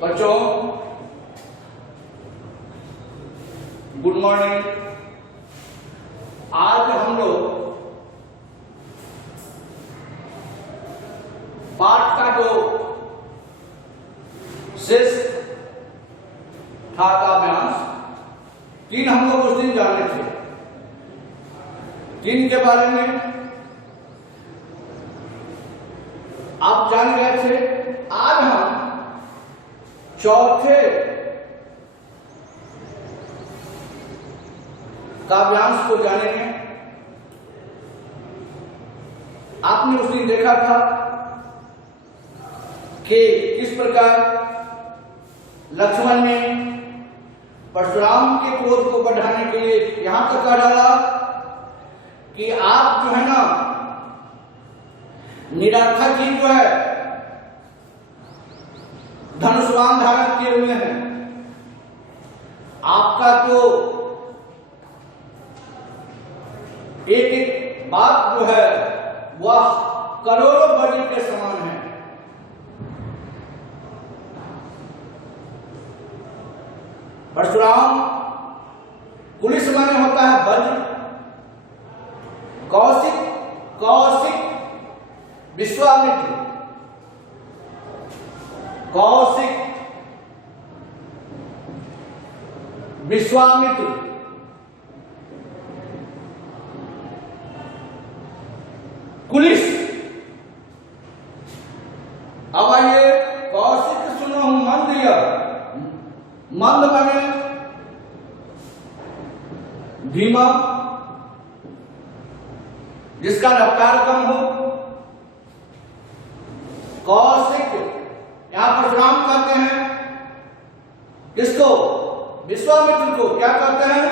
बच्चों good morning. आज हम लोग पाठ का जो शेष था काव्यांश 3 हम लोग उस दिन जाने थे। 3 के बारे में आप जान गए थे। आज हम चौथे काव्यांश को जानेंगे। आपने उस दिन देखा था कि किस प्रकार लक्ष्मण ने परशुराम के क्रोध को बढ़ाने के लिए यहां तक कह डाला कि आप जो है ना निरर्थक ही जो है धनुष्वान धारण किए हुए हैं। आपका तो एक एक बात जो है वह करोड़ों वज्र के समान है। परशुराम पुलिस माने होता है वज्र, कौशिक विश्वामित्र, कौशिक विश्वामित्र, कुलिस। अब आइए कौशिक सुनो मंद, मंद माने धीमा, जिसका रफ्तार कम हो। कौशिक यहां परशुराम कहते हैं किसको? विश्वामित्र को। क्या कहते हैं?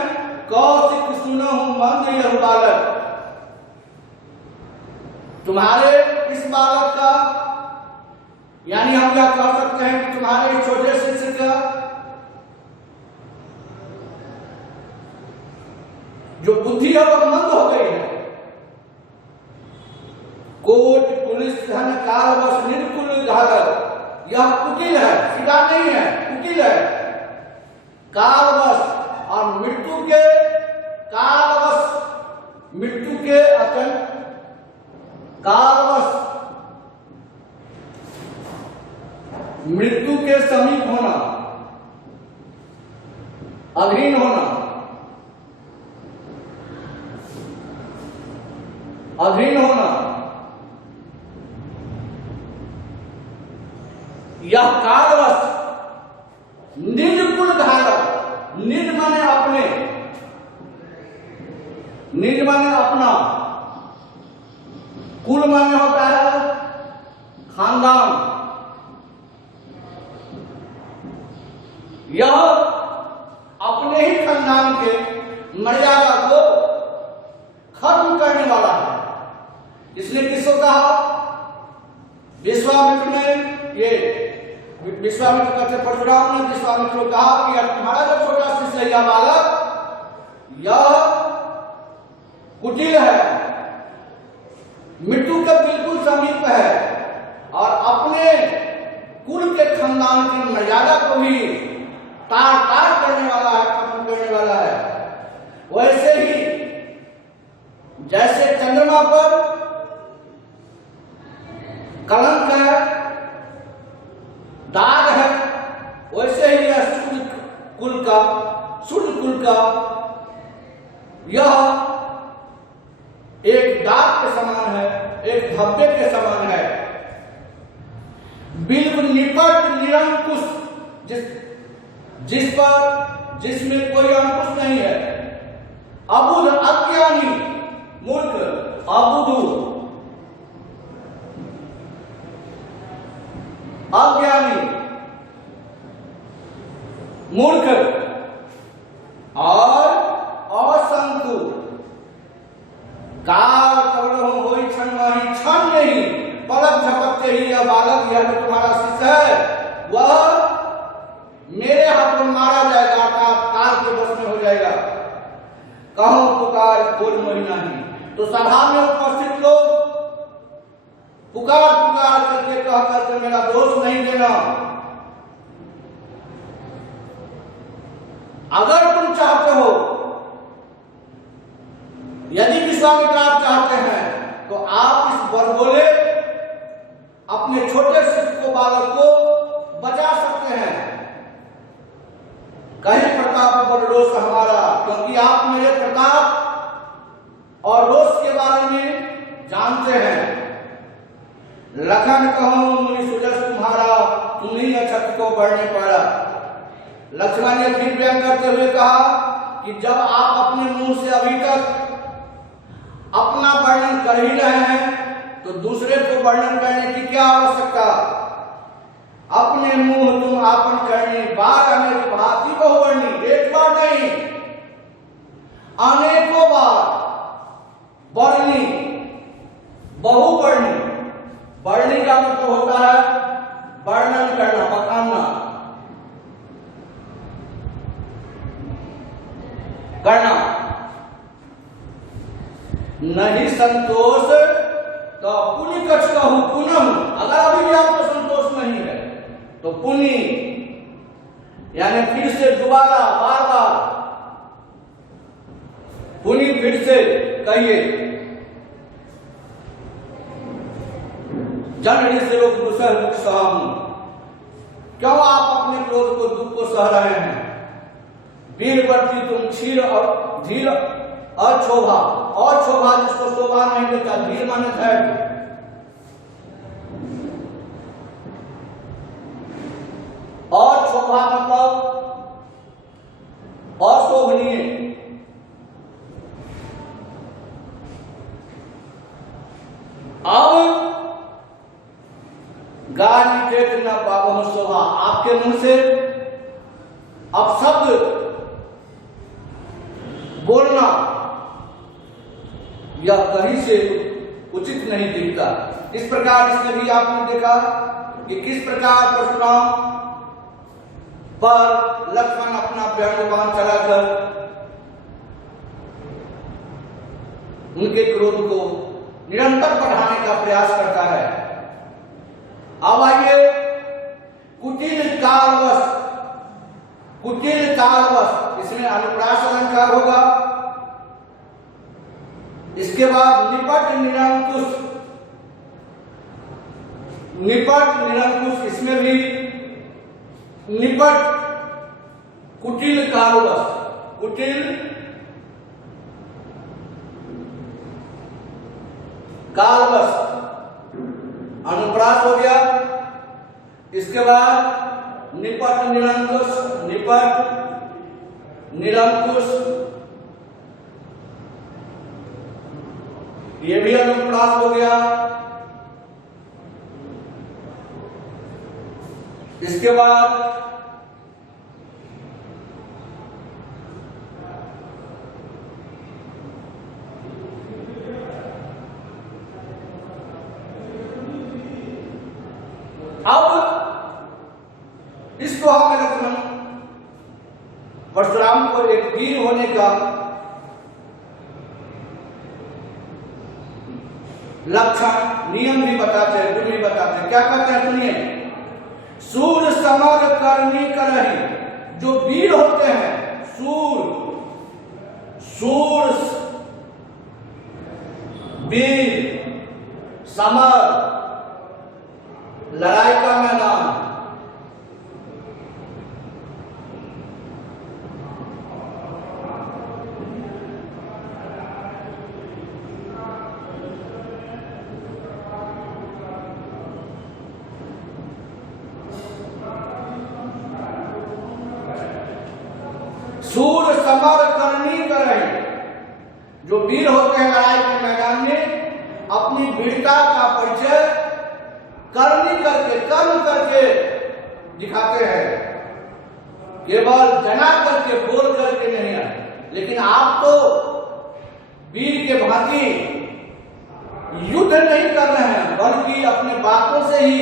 कौशिक सुनो मंद यह बालक। तुम्हारे इस बालक का, यानी हम क्या कह सकते हैं कि तुम्हारे इस छोटे शिष्य का जो बुद्धि है वह मंद हो गई है। कोट पुलिस धन काल वश निर्कुल घालक, यह कुटिल है, सीधा नहीं है, कुटिल है। कालवश और मृत्यु के कालवश, मृत्यु के अत्यंत कालवश, मृत्यु के समीप होना, अधीन होना, अधीन होना, यह कालवश। निज कुल धारक, निज माने अपने, निज माने अपना, कुल माने होता है खानदान। यह अपने ही खानदान के मर्यादा को खत्म करने वाला है। इसने किसको कहा? विश्वामित्र ने। ये विश्वामित्र कहते परशुराम ने विश्वामित्र को कहा कि तुम्हारा जो छोटा शिष्य यह बालक, यह कुटिल है, मृत्यु के बिल्कुल समीप है और अपने कुल के खानदान की मर्यादा को भी तार करने वाला है, खत्म करने वाला है। वैसे ही जैसे चंद्रमा पर कलंक है, दाग है, वैसे ही यह सूर्य कुल का यह एक दाग के समान है, एक धब्बे के समान है। बिल्कुल निपट निरंकुश, जिसमें कोई अंकुश नहीं है। अबुध अज्ञानी, मूर्ख, अबुध अज्ञानी, मूर्ख और असंतु। काल कवनो होई क्षण माही, क्षण नहीं, पलक झपकते ही यह बालक, यह जो तुम्हारा शिष्य है, वह मेरे हाथ में मारा जाएगा, काल के बस में हो जाएगा। कहो पुकार कोई महीना नहीं। तो सभा में उपस्थित लोग पुकार पुकार करके कह करके मेरा दोष नहीं देना, अगर तुम चाहते हो, यदि विश्वामित्र आप चाहते हैं तो आप इस बरगोले अपने छोटे शिशु को, बालक को बचा सकते हैं। कहीं प्रताप और रोष हमारा, क्योंकि आप मेरे प्रताप और रोष के बारे में जानते हैं। लखन कहूं मुनि सुजस तुम्हारा, तुम्ही अछत को बढ़ने पड़ा। लक्ष्मण ने फिर व्यंग करते हुए कहा कि जब आप अपने मुंह से अभी तक अपना वर्णन कर ही रहे हैं तो दूसरे को वर्णन करने की क्या आवश्यकता। अपने मुंह तुम आपन करनी, बार अनेक भांति बहुवर्णी, एक बार नहीं अनेकों बार वर्णी, बहुवर्णी। वर्णी का मतलब होता है वर्णन करना, बखानना करना। नहीं संतोष तो पुनि कछ कहूं पुनः। अगर अभी भी आपको संतोष नहीं है तो पुनि यानी फिर से दोबारा, बार बार पुनि फिर से कहिए। जन से लोग दुसह दुख सहम। क्यों आप अपने क्रोध को, दुख को सह रहे हैं। वीरवर्ती तुम क्षीर और धीर अक्षोभा, और शोभा जिसको शोभा नहीं देता, धीर माने धैर्य। और शोभा मतलब अशोभनीय। अब गाली टेक न पावो शोभा, आपके मुंह से अब शब्द बोलना या कहीं से उचित नहीं दिखता। इस प्रकार इसमें भी आपने देखा कि किस प्रकार परशुराम पर लक्ष्मण अपना व्यंग बाण चलाकर उनके क्रोध को निरंतर बढ़ाने का प्रयास करता है। अब आइए कुटिल कालवश। कुटिल कालवश, इसमें अनुप्रास अलंकार होगा। इसके बाद निपट निरंकुश। निपट निरंकुश, इसमें भी निपट कुटिल कालवश। कुटिल कालवश अनुप्रास हो गया। इसके बाद निपट निरंकुश, निपट निरंकुश, ये भी अनुप्रास हो गया। इसके बाद अब इस दोहा में लक्ष्मण परशुराम को एक वीर होने का लक्षण, नियम भी बताते हैं, गुण भी बताते हैं। क्या कहते हैं सुनिए। सूर समर करनी करही। जो वीर होते हैं, सूर, सूर वीर, समर लड़ाई का मैदान, सूर समर करनी करही। जो वीर होते हैं लड़ाई के मैदान में अपनी वीरता का परिचय करनी करके, कर्म करके दिखाते हैं। केवल जना करके, बोल करके नहीं है। लेकिन आप तो वीर के भांति युद्ध नहीं कर रहे हैं, बल्कि अपने बातों से ही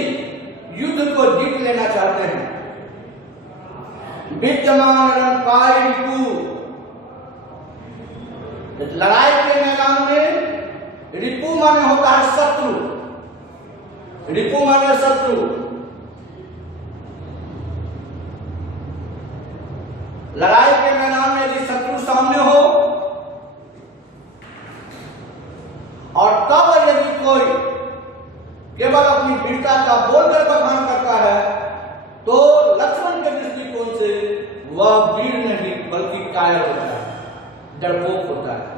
युद्ध को जीत लेना चाहते हैं। विद्यमान रणपाय रिपु। लड़ाई के मैदान में रिपु माने होता है शत्रु। रिपु माने शत्रु। लड़ाई के मैदान में यदि शत्रु सामने हो और तब यदि कोई केवल अपनी वीरता का बोलकर बखान करता है तो लक्ष्मण के दृष्टिकोण से वह वीर नहीं बल्कि कायर होता है, डरपोक होता है।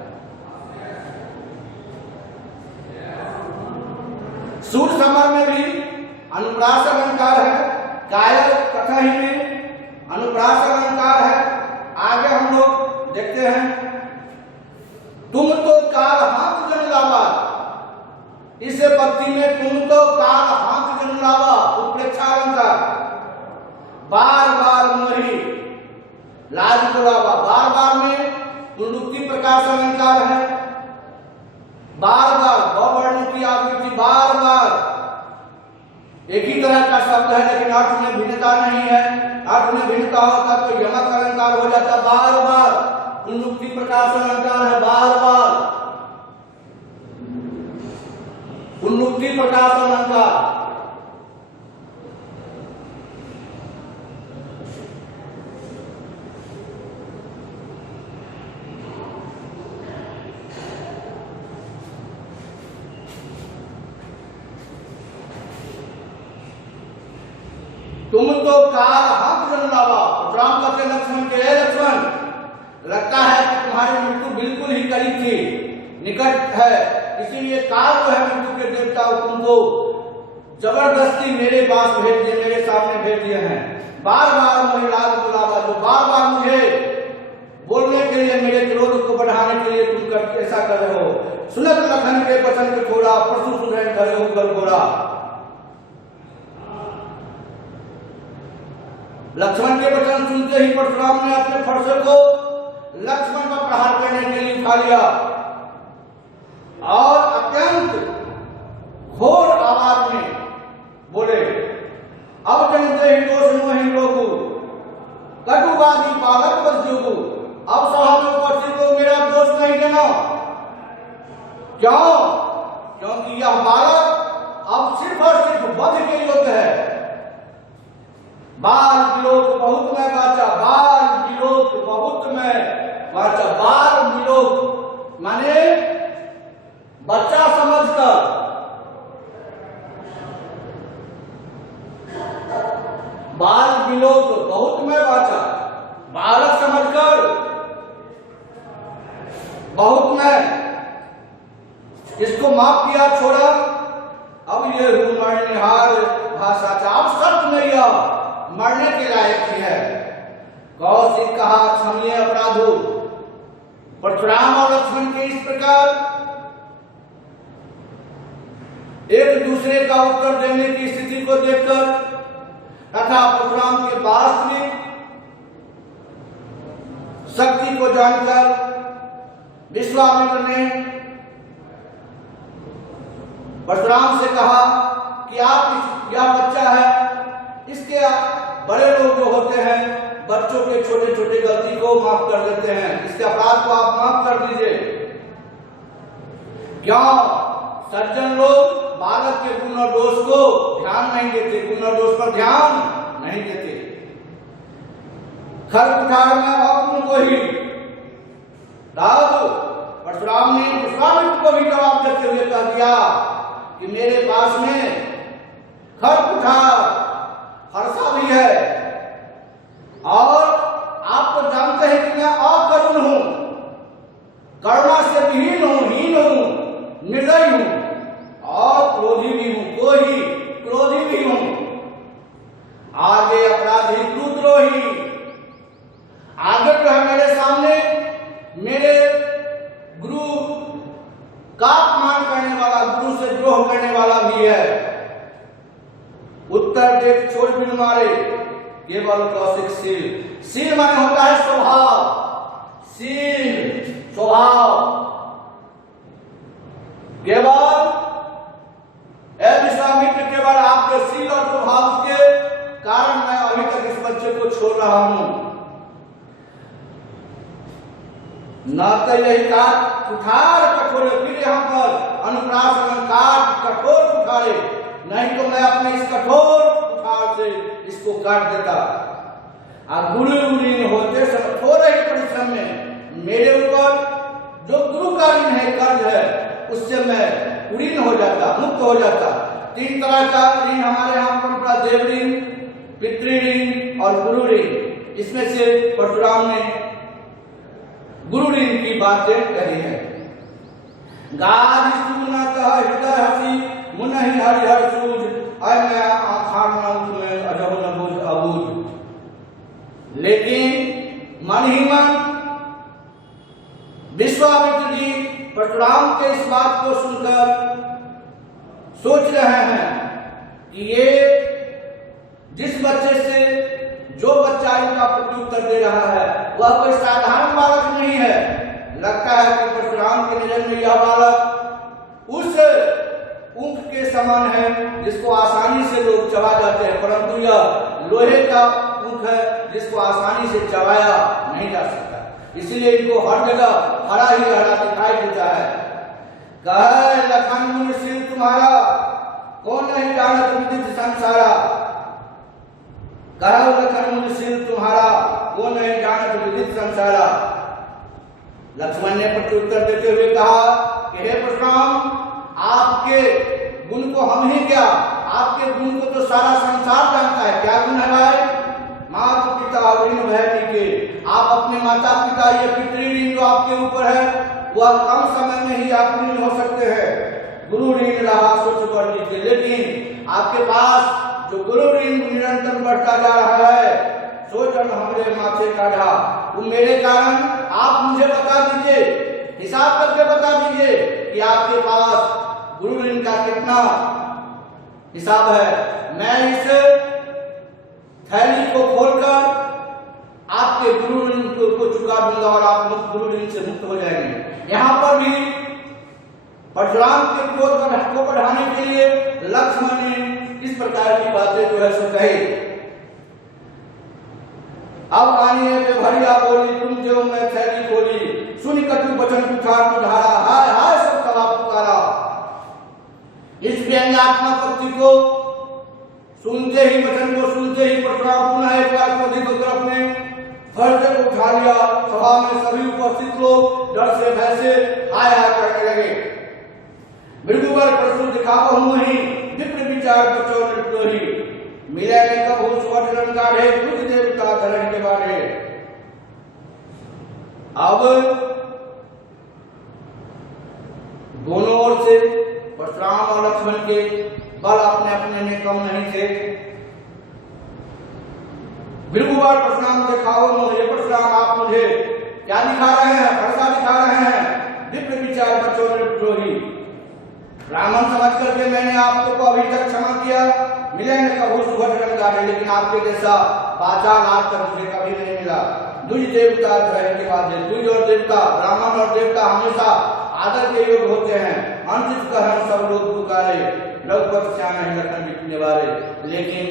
सूर समर में भी अनुप्रास अलंकार है, कायर कथा ही में अनुप्रास अलंकार है। आगे हम लोग देखते हैं, तुम तो काल हाथ जन लावा, इस पक्ति में तुम तो काल हाथ जन लावा उत्प्रेक्षा अलंकार, बार बार मोही लाज को लावा, बार बार में पुनरुक्ति प्रकाश अलंकार है, बार बार वर्णों की आवृत्ति बार बार एक ही तरह का शब्द है लेकिन अर्थ में भिन्नता नहीं है। अर्थ में भिन्नता होता तो यमक अलंकार हो जाता, बार बार पुनरुक्ति प्रकाश अलंकार है, बार बार पुनरुक्ति प्रकाश अलंकार। तुम तो काल हाथ जन लावा, राम कहते लक्ष्मण के, लक्ष्मण लगता है कि तुम्हारी मृत्यु बिल्कुल ही करीब थी, निकट है, इसीलिए काल जो है मृत्यु के देवता तुमको जबरदस्ती मेरे पास भेज दिए, मेरे सामने भेज दिए हैं। बार बार महिलाओं को लावा, जो बार बार मुझे बोलने के लिए, मेरे क्रोध को बढ़ाने के लिए तुम कर ऐसा कर रहे हो। सुनत लखन के वचन के थोड़ा पशु सुन रहे खड़े हो गल घोड़ा। लक्ष्मण के वचन सुनते ही परशुराम ने अपने फरसे को लक्ष्मण पर प्रहार करने के लिए उठा लिया और अत्यंत घोर आवाज में बोले, अब जनते ही दोष मोहि लोगु, कटुवादी पालक बस जोगु, अब सभा में उपस्थित को मेरा दोष नहीं देना। क्यों? क्योंकि यह बालक अब सिर्फ और सिर्फ वध के योग्य है। बाल विलोक बहुत में वाचा, बाल विलोक बहुत में वाचा, बाल विलोक माने बच्चा समझकर, बाल विलोक बहुत में वाचा, बालक समझकर बहुत में इसको माफ किया, छोड़ा। अब ये मरनिहार भाषा था, अब सत्य नहीं है, मरने के लायक ही है। कौशिक कहा क्षम्य अपराधो। परशुराम और लक्ष्मण के इस प्रकार एक दूसरे का उत्तर देने की स्थिति को देखकर तथा परशुराम के वास्तविक शक्ति को जानकर विश्वामित्र ने परशुराम से कहा कि आप यह बच्चा है, इसके बड़े लोग जो होते हैं बच्चों के छोटे छोटे गलती को माफ कर देते हैं, इसके अपराध को आप माफ कर दीजिए। क्यों? सज्जन लोग बालक के गुण और दोष को ध्यान नहीं देते, गुण और दोष पर ध्यान नहीं देते। खर कुठार में अवगुण को ही परशुराम ने विश्वामित्र को भी जवाब देते हुए कह दिया कि मेरे पास में खर कुठार हर्षा भी है और आप तो जानते हैं कि मैं अकरुण हूं, करुणा से विहीन हूं, हीन हूं, निर्दयी हूं और क्रोधी भी हूं, कोई क्रोधी भी हूं, आगे अपराधी क्रूद्रोही, आगे जो है मेरे सामने मेरे गुरु का अपमान करने वाला, गुरु से द्रोह करने वाला भी है। उत्तर देख छोड़ बिन मारे, केवल कौशिक शील, शील माने होता है स्वभाव, शील स्वभाव। केवल विश्वामित्र केवल आपके शील और स्वभाव के कारण मैं अभी तक इस बच्चे को छोड़ रहा हूं। न तो यही काट कुठार कठोर, फिर यहां पर अनुप्रास अलंकार कठोर कुठारे, नहीं तो मैं अपने इस कठोर कुठार से इसको काट देता। गुरु ऋण होते समय थोड़े ही परिश्रम में मेरे ऊपर जो गुरु का ऋण है, कर्ज है, उससे मैं ऋण हो जाता, मुक्त हो जाता। 3 तरह का ऋण हमारे यहाँ परंपरा, देव ऋण, पितृ ऋण और गुरु ऋण। इसमें से परशुराम ने गुरु ऋण की बातें कही है। गाज सुना कह हृदय हसी मुनहि हरिहर सूझ, अय मैं आखार न उसमें अजब न बुझ अबूझ। लेकिन मन ही मन विश्वामित्र जी परशुराम के इस बात को सुनकर सोच रहे हैं कि ये जिस बच्चे से जो बच्चा इनका प्रत्युत्तर दे रहा है वह कोई साधारण बालक नहीं है। लगता है कि परशुराम की नजर में यह बालक उस ऊंट के समान है जिसको आसानी से लोग चबा जाते हैं, परंतु यह लोहे का ऊंट है जिसको आसानी से चबाया नहीं जा सकता। इसलिए इनको हर जगह हरा ही हरा दिखाई देता है। कहे लखन मुनि सिर तुम्हारा, कौन नहीं जानत विदित संसारा। कहो लखन मुनि सिर तुम्हारा, कौन नहीं जानत विदित संसारा। लक्ष्मण ने प्रत्युत्तर देते हुए कहा कि हे परशुराम, आपके गुण को हम ही क्या, आपके गुण को तो सारा संसार जानता है। क्या गुण है भाई? माता पिता ऋण भय के, आप अपने माता पिता, ये पितृ ऋण जो आपके ऊपर है वह कम समय में ही आप ऋण हो सकते हैं। गुरु ऋण रहा सोच बढ़ लीजिए, लेकिन आपके पास जो गुरु ऋण निरंतर बढ़ता जा रहा है, सोचन हमारे माथे का ढा, वो मेरे कारण आप मुझे बता दीजिए, हिसाब करके बता दीजिए कि आपके पास गुरु ऋण का कितना हिसाब है। मैं इस थैली को खोलकर आपके गुरु ऋण को चुका दूंगा और आप गुरु ऋण से मुक्त हो जाएंगे। यहाँ पर भी परशुराम के क्रोध को बढ़ाने के लिए लक्ष्मण ने इस प्रकार की बातें जो है सो कही। अब आनिए पे भरिया बोली, तुम जो मैं थैली खोली, सुन कटु वचन पुकार पुधारा, हाय हाय सब सभा पुकारा। इस व्यंग्यात्मक पक्ति को सुनते ही, वचन को सुनते ही परशुराम पुनः एक बार क्रोधित होकर अपने फर्ज को उठा लिया। सभा में सभी उपस्थित लोग डर से भय से हाय हाय करने लगे। मृदुवर परशु दिखावा हूं वही, विप्र विचार बचो नृत्योही। मिले ने कबू सुवर्णन गाढ़े, कुछ देवता धरण के बाढ़े। अब दोनों ओर से परशुराम और लक्ष्मण के बल अपने अपने में कम नहीं थे। भृगुवर परशुराम दिखाओ मुझे, परशुराम आप मुझे क्या दिखा रहे हैं, फरसा दिखा रहे हैं। विप्र विचार बचो नृत्योही। ब्राह्मण समझ करके मैंने आपको अभी तक क्षमा किया, मिले न कबू सुवर्णन गाढ़े, लेकिन आपके जैसा पाचाल आज तक मुझे कभी नहीं मिला। दुज देवता ग्रह के बाद दुज और देवता, ब्राह्मण और देवता हमेशा आदर के योग होते हैं। अंशित कहन सब लोग पुकारे, रघुपति श्याम नहीं लखन मिटने वाले। लेकिन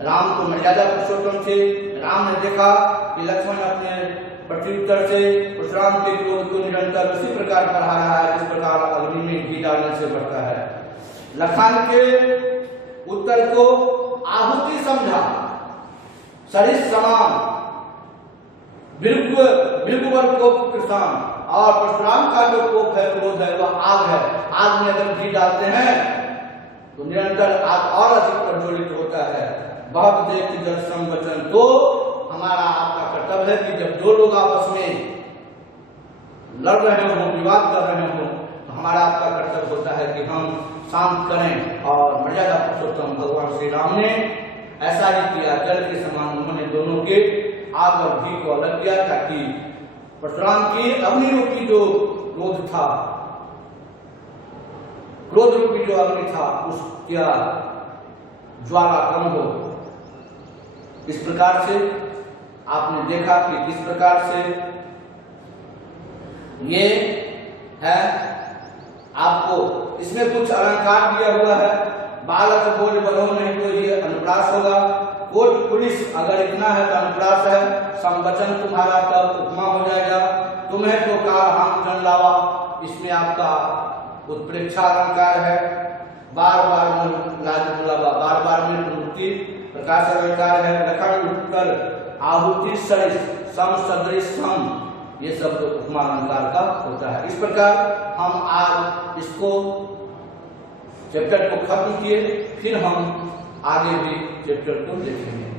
राम तो मर्यादा पुरुषोत्तम थे। राम ने देखा कि लक्ष्मण अपने प्रत्युत्तर से परशुराम के क्रोध को निरंतर उसी प्रकार बढ़ा रहा है जिस प्रकार अग्नि में घी डालने से बढ़ता है। लखन के उत्तर को आहुति समझा, सरिस समान, भृगुवर को किसान, और परशुराम का जो कोप है, क्रोध है, वह आग है। आग में अगर घी डालते हैं तो निरंतर आग और अधिक प्रज्वलित होता है। बहुत देख दर्शन वचन, तो हमारा आपका कर्तव्य है कि जब दो लोग आपस में लड़ रहे हो, विवाद कर रहे हो, तो हमारा आपका कर्तव्य होता है कि हम शांत करें। और मर्यादा पुरुषोत्तम भगवान श्री राम ने ऐसा ही किया। जल के समान उन्होंने दोनों के आग और घी को अलग किया, ताकि परशुराम की अग्नि रूपी जो क्रोध था, क्रोध रूपी जो अग्नि था, उसका ज्वाला कम हो। इस प्रकार से आपने देखा कि किस प्रकार से ये है। आपको इसमें कुछ अलंकार दिया हुआ है। बालक बोल बलो नहीं तो ये अनुप्रास होगा। कोट पुलिस अगर इतना है तो अनुप्रास है। संवचन तुम्हारा तब उपमा हो जाएगा। तुम्हें तो काल हम जन लावा, इसमें आपका उत्प्रेक्षा अलंकार है। बार बार लाज बुलावा, बार बार में प्रवृत्ति प्रकाश अलंकार है। लखन उत्तर आहुति सरिस, सम सदृश सम, ये शब्द उपमा अलंकार का होता है। इस प्रकार हम आज इसको चैप्टर को खत्म किए, फिर हम आगे भी चैप्टर को देखेंगे।